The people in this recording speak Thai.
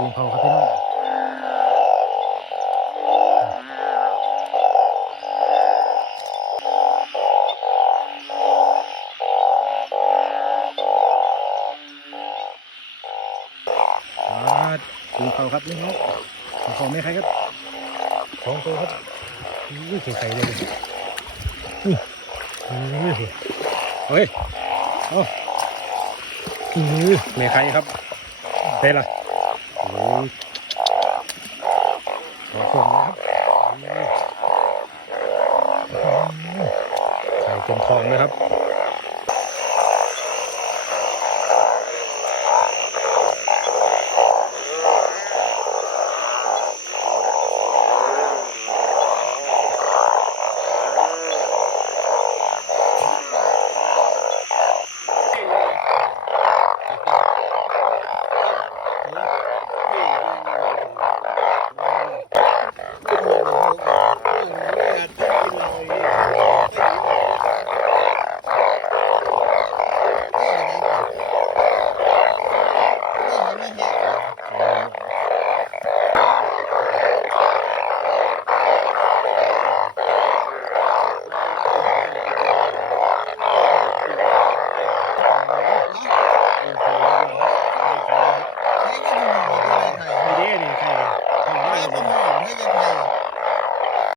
ปูเขาครับพี่น้องปูเขาครับพี่น้องเขาไม่ใครครับของตัวครับนี่คือใครเลยนี่เฮ้ยโอ้ไม่ใครครับเป็นไรโอ้ยขอส่งนะครับใส่เต็มคลองนะครับ